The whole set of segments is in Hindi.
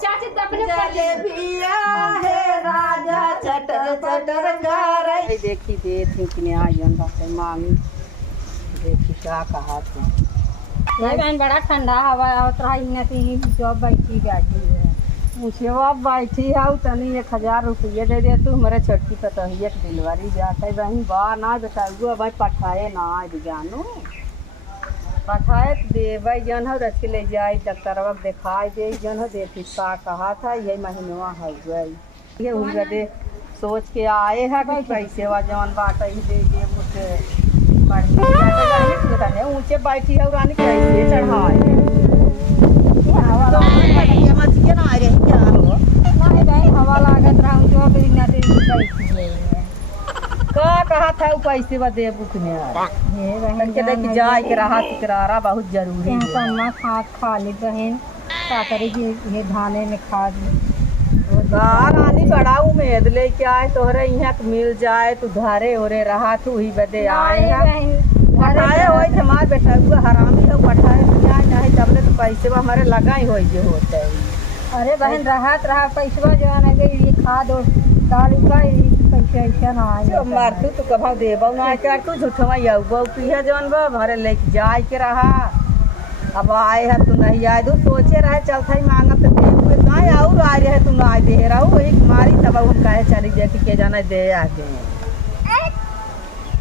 चाची जलेबिया है राजा चटर चटर कर देखी दे थिंकने आ जंदा से मांगी देखी क्या कहा थी नहीं बहन बड़ा ठंडा हवा आवत रहा इनती जो बैठी है मुझे अब बैठी है तनी 1000 रुपये दे दे तू हमारे छोटकी पतोहिया के डिलीवरी जाता है बहन बाहर ना बेटा भाई पठाए ना जानू पठाए दे भाई जन हो रच के ले जाए डॉक्टर अब दिखाई दे जन हो देखी का कहा था यही महीनवा हो गई ये हुई दे सोच के आए हैं कि पैसे वा जवन बात ही दे दे मुझे ऊँचे बैठी है रानी कैसे चढ़ाए हवा लागत रहा कहा था पैसे वा दे बुकने देख जाए के रहा किरारा बहुत जरूरी है खा ली बहन क्या करेगी ये धाने में खाद रानी बड़ा उम्मीद लेके आए तोहरे यहाँ मिल जाए तू धारे ओरे रहा तू ही बदे आए पठाए हो हमारे बेटा हरामी लोग पठाए नहीं तब तो पैसे हमारे लगा ही हो जो होते है। अरे बहन राहत रहा पैसा जो है ये खाद और दाल का पैसा ऐसा ना आए मार तू कभा देबो ना चार तू झूठवा आऊ पीहा जौन बा हमारे लेके जाए के रहा अब आए है तू नहीं आए तू सोचे रहे चलता ही मांगत दे कहाँ और आ रहे तू ना दे रहा वही मारी तब हम कहे चली जाए कि के जाना दे आ दे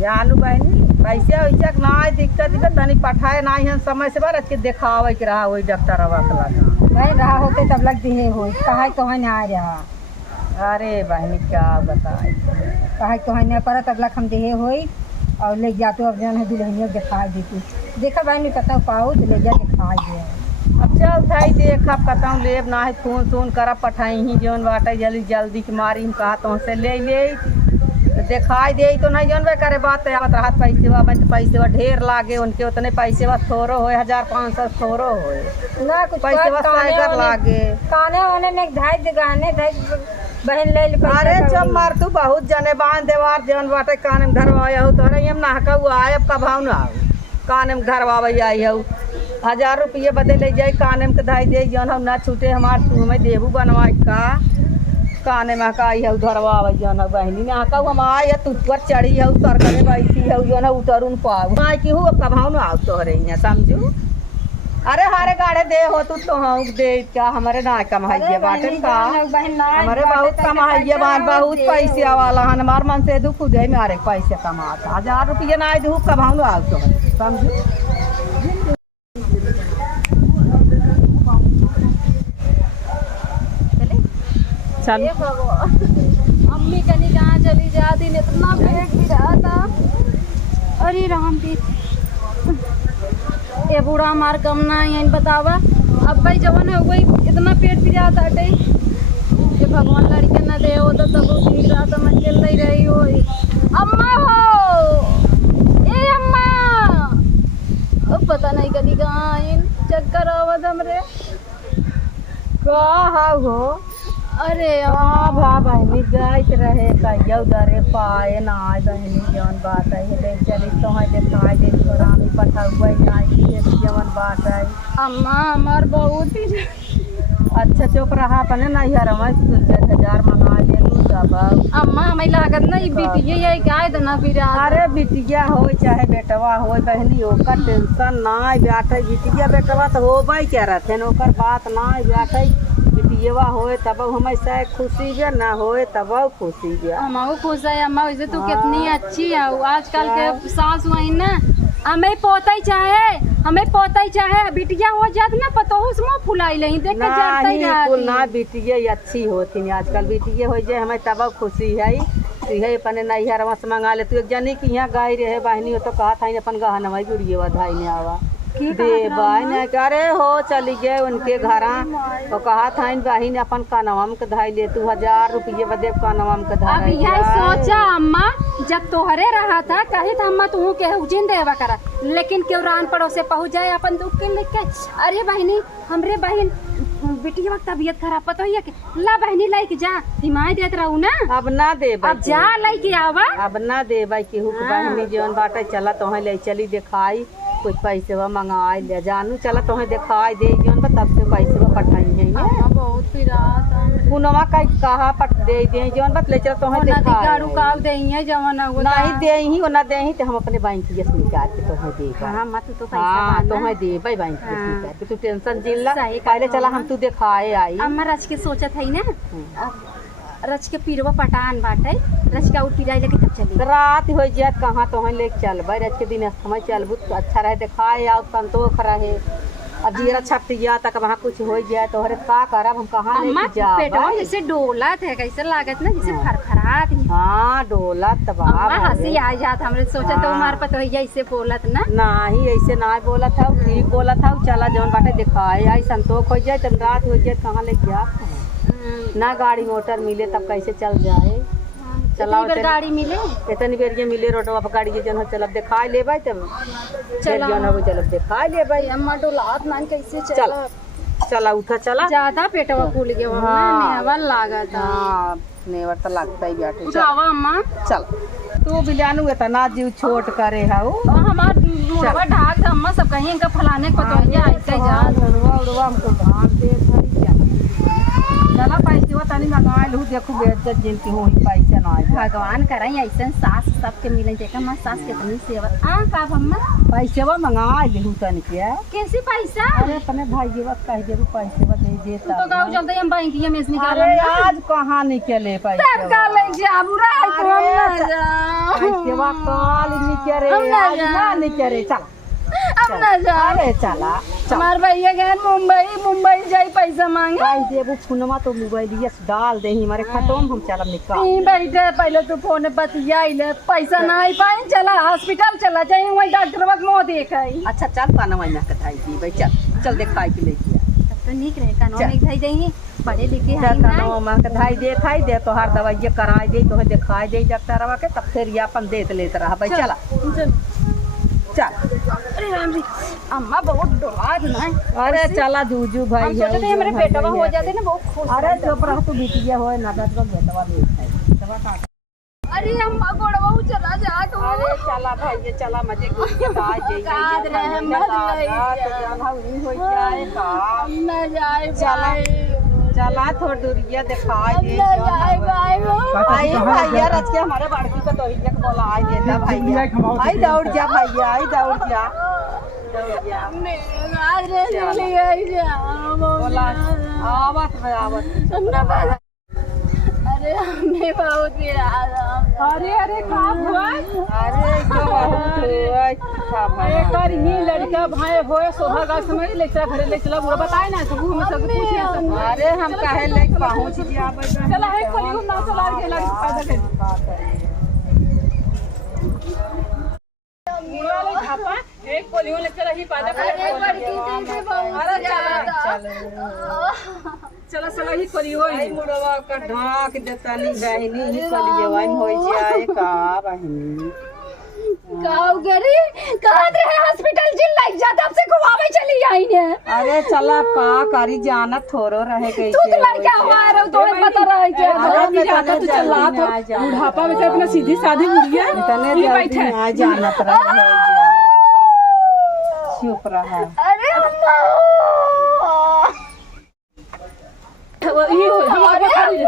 जानू बहनी पैसे वैसे ना दिक्कत तनी पठाए ना हम समय से बार के देखावे के रहा वही डॉक्टर अवकला नहीं रहा होते तब लग दिए हो कहा तो है आ रहा अरे बहनी क्या बताए कहा तो है पर तब लग हम दिए हो और ले जाते अब जन है दुल्हनिया दिखा देती देखा बहन नहीं पता पाओ तो ले जा दिखा दे अब चल थाई देख अब कहता लेब ना है फोन सोन करा पठाई ही जौन बाटे जल्दी जल्दी की मारी हम कहा तो से ले तो दिखाई दे तो नहीं जौन करे बात आवत राहत पैसे वा तो पैसे वा ढेर लागे उनके उतने पैसे वा थोड़ो हो 1500 थोड़ो हो ना कुछ पैसे वा साइकिल लागे काने वाने में धाई गाने धाई बहन ले अरे जब मार तू बहुत जने बांध देवार जौन बाटे काने में धरवाया हो तोरे हम ना कहू आए अब कभाव ना आऊ काने में धरवावे आई हो 1000 रुपये बदे ले जाए काने में धाई दे जौन हम ना छूटे हमार तू हमें देबू बनवाई का काने में का आई है धरवा जौन बहनी ना कहू हम आए तू पर चढ़ी है उतर करे बैठी है जौन उतरून पाऊ आई की हूँ कभाव ना आऊ तोहरे यहाँ समझू अरे हारे गाड़े दे हो तू तो हाँ दे क्या हमारे ना कमाइए बाटे का हमारे बहुत कमाइए बान बहुत पैसे वाला हमार मन से दुख खुद मारे पैसे कमाता 1000 रुपये ना दू कभाव ना आऊ तो समझू चल अम्मी कहीं कहाँ चली जाती इतना पेट भी रहा था अरे राम जी ये बूढ़ा मार कम ना यही बतावा अब भाई जवान है वही इतना पेट भी जाता है ये भगवान लड़के ना दे हो तो तब ठीक रहा तो मैं चल नहीं रही हो अम्मा हो ए अम्मा अब पता नहीं कभी कहाँ चक्कर आवत हमरे कहा हो अरे हाँ भा बहनी जाइत रहे कहिया उधरे पाए ना बहनी जौन बात है ले चली तो है दिखाई दे रानी पठा हुआ जवन बात है अम्मा हमार बहुत ही अच्छा चुप रहा अपने नहीं हरमस 1000 मंगा ले तू सब अम्मा हमें लागत नहीं बिटिया यही गाय देना फिर अरे बिटिया हो चाहे बेटवा हो बहनी ओकर टेंशन ना बैठे बिटिया बेटवा तो होबे क्या रहते ओकर बात ना बैठे बिटिया होए तब हमेशा खुशी भी ना होए तब खुशी भी अम्मा खुश है अम्मा वैसे तू कितनी अच्छी है आजकल के सास वही ना हमें पोता ही चाहे बिटिया हो जात ना पतो उसमें फुलाई नहीं देख के जाता ही नहीं ना बिटिया अच्छी होती आजकल बिटिया हो जाए हमें तब खुशी है तो यही अपने नैहर से मंगा ले तू एक जनी की यहाँ गाय रहे बहनी हो तो कहा था अपन गहनवा जुड़िए वधाई ने आवा दे बहन अरे हो चली गए उनके घर तो कहा था बहन अपन कनवम के धाई ले तू 1000 रुपये बदे कनवम के धाई अब यही सोचा अम्मा जब तोहरे रहा था कही था अम्मा तू के उजिन देवा करा लेकिन क्यों रान पड़ोसे पहुँच जाए अपन दुख के लेके अरे बहनी हमरे बहन बिटिया वक्त तबीयत खराब पता है कि ला बहनी लाई जा हिमाय देत रहू ना अब ना दे अब जा लाई के आवा अब ना दे भाई केहू के बहनी जौन बाटे चला तो ले चली दिखाई कुछ पैसे वो मंगाए ले जानू चला तुम्हें दिखाई दे जौन बा तब से पैसे वो पठाई है अम्मा बहुत पिरात हमरे पुनवा कहा पट दे दे जौन बा ले चला तुम्हें नदी दिखा गाड़ू काव देइए जवन वो नहीं दे ही वो ना दे ही तो हम अपने बैंक की जैसे निकाल के तुम्हें दे हां मत तो पैसा हाँ बाना तुम्हें दे भाई बैंक की हाँ। निकाल के तू टेंशन जिल्ला सही पहले कहा चला ना। हम तू दिखाए आई अम्मा रच के सोचत है ना रच के पीरवा पटान बाटे रच के और पिराई लेके तब चली रात हो जात कहाँ तुम्हें लेके चलबे रच के दिन समय चलबू तो अच्छा रहे दिखाए आओ संतोष रहे अब जीरा छट गया तक वहाँ कुछ हो जाए तो हरे का करब हम कहाँ अम्मा लेके जा पेटवा जैसे डोलत है कैसे लागत ना जैसे फरफरात है हाँ डोला तबाह अम्मा हंसी आ जात हमरे सोचा तो हमार पतोहिया ऐसे बोलत ना नहीं ऐसे ना बोला था ठीक बोला था चला जौन बाटे दिखाए आई संतोष हो जाए तब रात हो जाए कहाँ लेके जा ना गाड़ी मोटर मिले तब कैसे चल जाए चलाओ गाड़ी मिले इतनी बेर ये मिले रोडवा पर गाड़ी जन हो चलब दिखाई लेबै तब चल जौन हो चलब दिखाई लेबै अम्मा डोलात मान कैसे चल चला उठा चला ज्यादा पेटवा फूल गया हाँ। नेवा लागत हाँ नेवर तो लगता ही बैठे चल उठावा अम्मा चल तू बिलानू इतना जीव छोट करे हाउ हमार मुड़वा ढाक दे अम्मा सब कहीं इनका फलाने को तो ये ऐसे जा उड़वा उड़वा हमको भाग दे चला पैसे वो तनी मंगाए लू देखू बेइज्जत जिनकी होई पैसे ना आए भगवान करई ऐसा सास सबके मिले देखा मां सास कितनी सेवा का अम्मा पैसे वो मंगाए लू तनी के कैसे पैसा अरे अपने भाई वो कह दे पैसे वो दे दे तो गाँव जल्दी हम बैंकिया में से निकाल अरे आज कहाँ निकले पैसे तब का ले जा बुरा है तो हम ना जा पैसे वो काल निकले हम ना आज जा। ना निकले चल हम ना जा अरे चला हमार भैया गए मुंबई जाई पैसा मांगे काई देबू फोनमा तो मोबाइल ये डाल दे ही हमारे खत्म हम चलब निकाल नहीं बैठे पहले तो फोन बतियाई ले पैसा ना आई पाई चला हॉस्पिटल चला जाए वही डॉक्टर वक्त मुंह देखाई अच्छा चल पाना वही ना कथाई दी भाई चल चल दिखाई के ले गया तब तो निक रहे कानून में खाई देंगे पढ़े लिखे हैं कानो मां कथाई दे तो हर दवाई कराई दे तो दिखाई दे डॉक्टरवा के तब फिर ये अपन देत लेत रहा भाई चला चल अरे राम जी अम्मा बहुत डोलात ना अरे चला जूजू भाई हम सोचते हैं हमारे पेटवा हो जाते ना बहुत खुश अरे चुप रह तू बिटिया होए नगद का बेटवा ले दवा का अरे अम्मा गोड़वा चला जा तो अरे चला भाई ये चला मजे के दाई जे काद रहे मत ले हो जाए का ना जाए चला चला थोड़ी दूरिया दिखाई दे जाए बाय आई भैया रच के हमारे बड़की को तो हिया बोला आई देता भैया आई दौड़ जा भैया आई दौड़ जा आज रे ले आई जा बोला आवत अरे हमें बहुत अरे का हुआ अरे तो बहुत हुआ अरे कर ही लड़का भाई होए शोभा का समझ ले चला घरे ले चला बुरा बताए ना सब में सब पूछे अरे हम काहे ले पहुंच गया चला है खोलियो ना चला के लगे फायदा कर बुरा ले छापा एक खोलियो ले चला ही फायदा कर अरे बड़की दीदी बहुत अरे चला चला ही खोलियो आई मुड़वा का ढाक देता नी बहनी ही कलिए वाइन होई जाए का बहनी गाँव गरी कहाँ रहे हॉस्पिटल चिल्लाई जाता अब से घुमावे चली आई ने अरे चला का करी जाना थोरो रहे कैसे तू तो लड़का हमारा तो पता रहे के अरे अरे जाता तू चला तो बुढ़ापा में इतना सीधी सादी बुढ़िया इतने ये बैठे आ जाना रहे चुप रहा अरे अम्मा ये हमारे खड़ी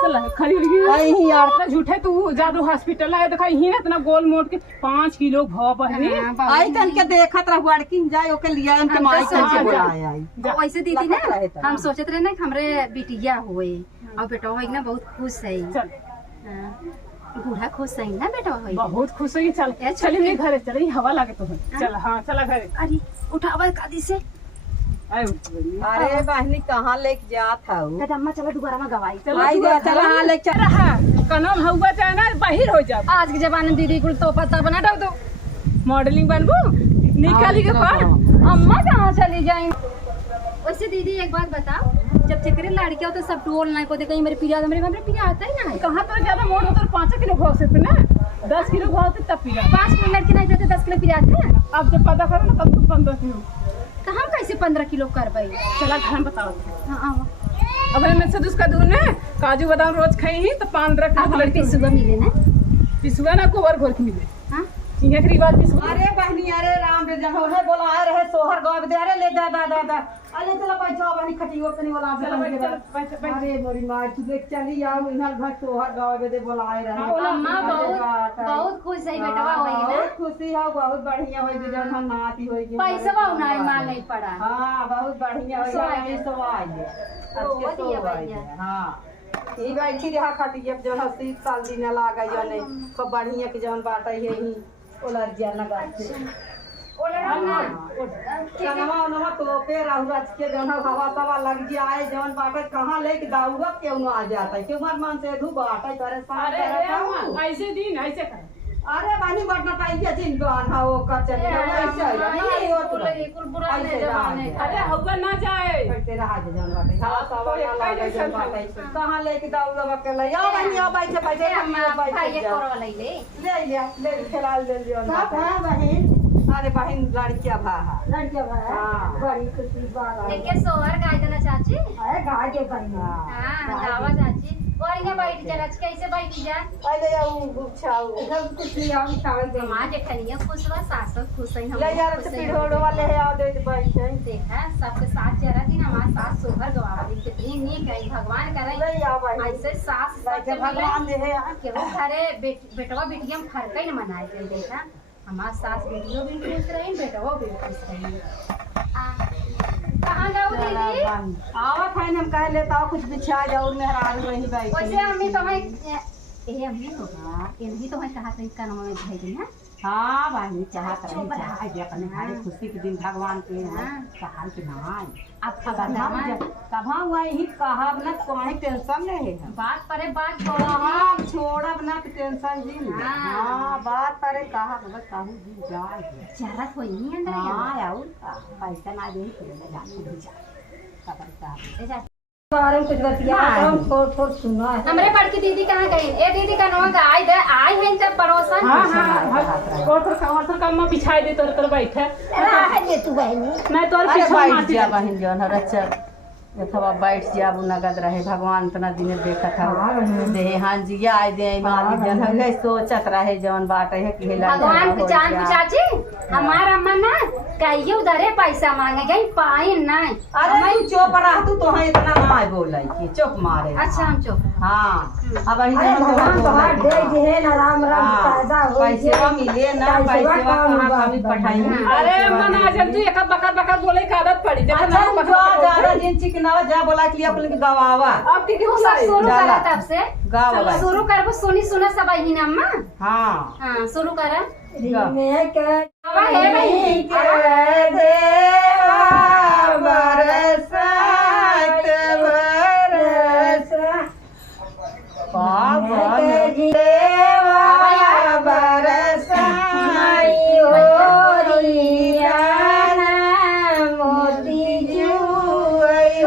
चला खड़ी रही आई ही यार इतना झूठे तू जादू हॉस्पिटल आए देखा ही ना इतना गोल मोड़ के 5 किलो भाव बहनी आई तन के देखत रहू अड़किन जाए ओके लिया उनके माई तन के बुलाया आई वैसे दीदी ना रहे थे। हम सोचत रहे ना कि हमरे बिटिया होए और बेटा होए ना बहुत खुश है चल बूढ़ा खुश है ना बेटा होए बहुत खुश हुई चल ए, चलिए घरे चलिए हवा लगे तो चल हाँ चला घरे अरे उठावा कादी से आए अरे बहनी कहाँ लेके जात हूँ कहता अम्मा चलो दोबारा में गवाई आई दे चला हाँ लेके चल रहा कनम हुआ चाहे ना बाहर हो जा आज के जमाने में दीदी कुल तो पता बना डाल दो मॉडलिंग बनबू निकाली के पार अम्मा कहाँ चली जाए वैसे दीदी एक बात बताओ जब चक्कर लड़कियां तो सब टोल नहीं को कहीं मेरे पिया मेरे पिया आता ही ना है कहाँ तो ज्यादा मोड़ होता 5 किलो भाव से ना 10 किलो भाव से तब पिला 5 किलो लड़के नहीं देते 10 किलो पिया आते हैं अब जब पता करो ना तब तो 15 किलो तो हम कैसे 15 किलो कर पाई चला घर में बताओ हाँ अब मैं से उसका दूध ने काजू बादाम रोज खाई ही तो 15 किलो लड़के लड़की सुबह मिले ना पिसुआ ना गोबर घोर के मिले हाँ इनके के रिवाज की अरे बहनी अरे राम रे जहाँ है बोला आ रहे सोहर गाँव दे अरे ले जा दादा अरे चलो पैसा बहनी खटियो अपनी बोला अरे मोरी माँ तू देख चली आओ इधर घर सोहर गाँव दे बोला आ रहे अम्मा बहुत बहुत खुश है बेटवा होई ना बहुत खुशी हो बहुत बढ़िया होई जे जन हम नाती होई के पैसा बाऊ ना मांग नहीं पड़ा हां बहुत बढ़िया होई है सवाई है बढ़िया बढ़िया हां ई बैठी रहा खटिए जन 80 साल दिन लागे जने खूब बढ़िया के जन बाटे है ही ओलर जाना गाछ कनवा नवा तो पे राहु राज के जन हवा तवा लग जाए जन बाटे कहां लेके दाऊगा क्यों ना आ जाता क्यों मर मन से धू बाटे करे साथ अरे ऐसे दिन ऐसे कर अरे बानी बटना टाइप के दिन बन हो कर चले ऐसे नहीं हो तो कुल पुराने जमाने अरे हवा ना जाए करते रहा जन बाटे हवा तवा ना लागे जन बाटे कहां लेके दाऊगा के ले आओ बहनी आ बैठे बैठे अम्मा भाई करो ले खेलाल दे जन हां बहन अरे बहन लड़कियां भा हां बड़ी खुशी बात एक के सोहर गाय देना चाची अरे गाय के बहना हां दावा चाची और ये बैठ जा कैसे बैठ जा पहले आऊ गुच्छाऊ सब कुछ ले आओ चावल दे मां जेठनिया खुश बा सास खुश है हम ले यार से पीढ़ोड़ वाले है आओ दे बैठ जाए देखा सबके साथ जरा दिन हमार सास सोहर गवा दी कितनी नीक है भगवान करे ले आओ भाई ऐसे सास बैठे भगवान दे है केहू घरे बेटवा बेटिया में फर्क ही न मनाए गई देखा हमार सास बेटियों भी खुश रही बेटवा भी खुश रही कहाँ जाओ दीदी आवत है हम कह लेता कुछ बिछा जाओ मेहरार वही बैठ वैसे अम्मी तुम्हें ए अम्मी होगा इनही तुम्हें कहा था इसका नाम में भेजी ना हां भाई चाहत रही चाहे जे अपने घरे खुशी के दिन भगवान के कहां के नहाय अब कहां हुआ ही कहब ना कोई टेंशन नहीं है बात परे बात कहां छोड़ब ना टेंशन जी हां बात परे कहब बस कहूं जी जाए जरा कोई नहीं अंदर हां आउ पैसा ना दे ले जाके जा खबर का बारे में कुछ बतिया हम थोड़ सुना है हमरे बड़की दीदी कहां गई ए दीदी का नाम गाय दे आई है जब पड़ोसन हां और काम में बिछाई दे तोर बैठे है ये तू बहनी मैं तोर अरे पीछे बैठ मारती जा बहन जन रचा अथवा बैठ जा नगद रहे भगवान इतना दिन देखा था दे हां जी आए दे माली जन है सोचत रहे जवन बाटे है कि भगवान की जान चाची हमार अम्मा ना कहिए उधरे पैसा मांगे गई पाई नहीं अरे तू चुप रह तू तो इतना ना बोलै की चुप मारे अच्छा हम चुप हां अब ही भगवान तोहार दे जे ना राम राम पैदा हो पैसे मिले ना पैसे कहां कमी पठाई अरे मना जब तू एक बकर बोले की आदत पड़ी जब अच्छा जो ज्यादा दिन चिकनावा जा बोला कि अपन के गवावा अब की सब शुरू करा तब से गावा शुरू करबो सुनी सुना सब आई ना अम्मा हां हां शुरू करा में के है भाई देवा बरसात बरस पावन देवा बरसाई होरियाना मोती जुई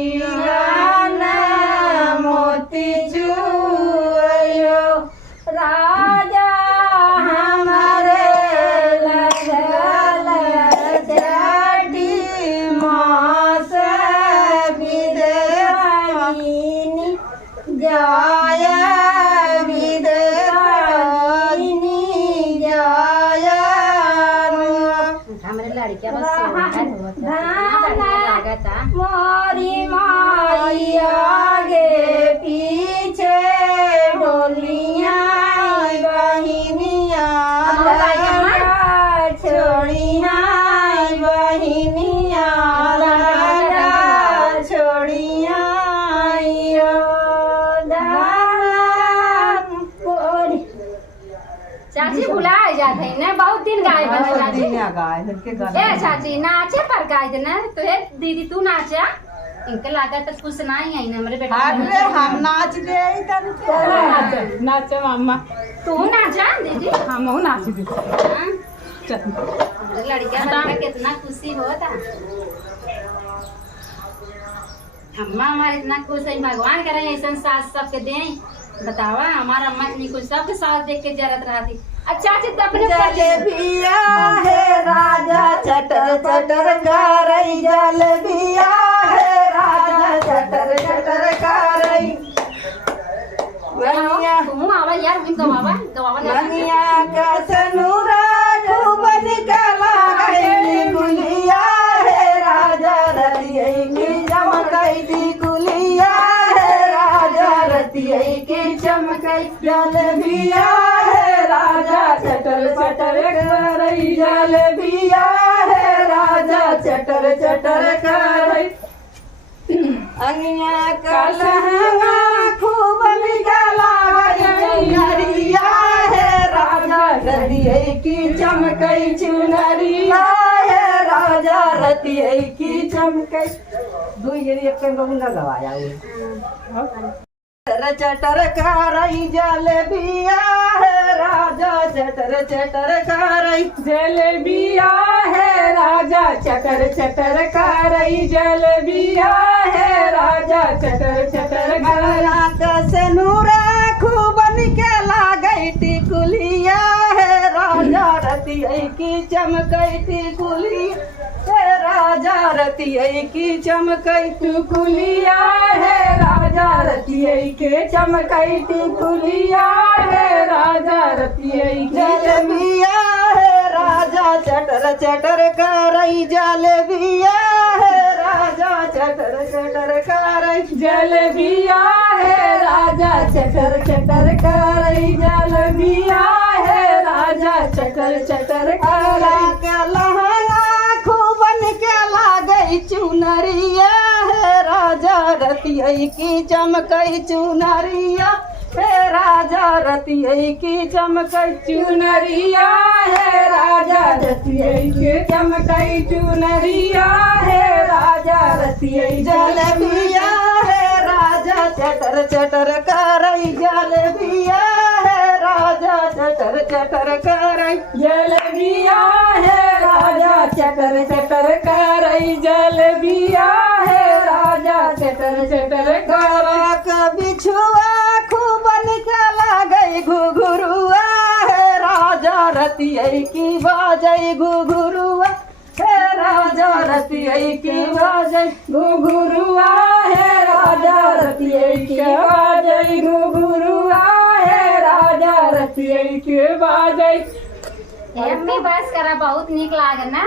होरियाना मोती जुई हो राजा हमारे लगल जड़ी मास विदेहानी जाय विदेहानी जाय हमारे लड़कियां बस लागता मोरी माई आगे पीछे डोलियां बहिनियां छोड़ियां बहिनियां छोड़ियां चाची भुला जाते हैं ना बहुत दिन गाय बने चाची गाय ए चाची नाचे पर गाय देना तो ये दीदी तू नाचा इनके लागत तो कुछ नहीं है हमरे बेटा अरे हम नाच दे नाच मामा तू नाचा दीदी हम नाच दे हाँ? चल हमारे लड़कियां बनकर कितना खुशी होता अम्मा हमारे इतना खुश है भगवान करे ऐसा सास सबके दें बतावा हमारा अम्मा इतनी कुछ सबके साथ देख के जरत रहा थी अच्छा अच्छा अपने जलेबिया है राजा चटर चटर करई जलेबिया है राजा चटर चटर करई तू आवा यार हम गवावा गवावा मनिया का जलेबिया है राजा चटर चटर करई जलेबिया है राजा चटर चटर करई अंगिया का लहंगा खूब निकला चुनरिया है राजा रतिये की चमकई चुनरिया है राजा रतिये की चमकई दू ये एक न गवाया चटर चटर करई जलेबिया है राजा चटर चटर करई जलेबिया है राजा चटर चटर करई जलेबिया है राजा चटर चटर गया कसे नूरा खूब निकला गई टिकुलिया है राजा रतिये की चमकई टिकुलिया है राजा रतिये की चमकई टिकुलिया है राजा रतिये के चमकई टिकुलिया है राजा रतिये जलेबिया है राजा चटर चटर करई जलेबिया है राजा चटर चटर करई जलेबिया है राजा चटर चटर करई जलेबिया है राजा चटर चटर करई के लहंगा खूब निकला गई चुनरिया है राजा रतिये की चमकई चुनरिया है राजा रतिये की चमकई चुनरिया है राजा रतिये के चमकई चुनरिया है राजा रतिये जलेबिया है राजा चटर चटर करई जलेबिया है राजा चटर चटर करई जलेबिया है राजा चटर चटर करई जलेबिया है राजा चटर चटर करई बिछुआ खूब निकला गई घुघरुआ है राजा रतिये की बाजई घुघरुआ है राजा रतिये की बाजई घुघरुआ है राजा रतिये के बाजई घुघरुआ है राजा रतिये के बाजई अम्मी बस करा बहुत निक लागे ना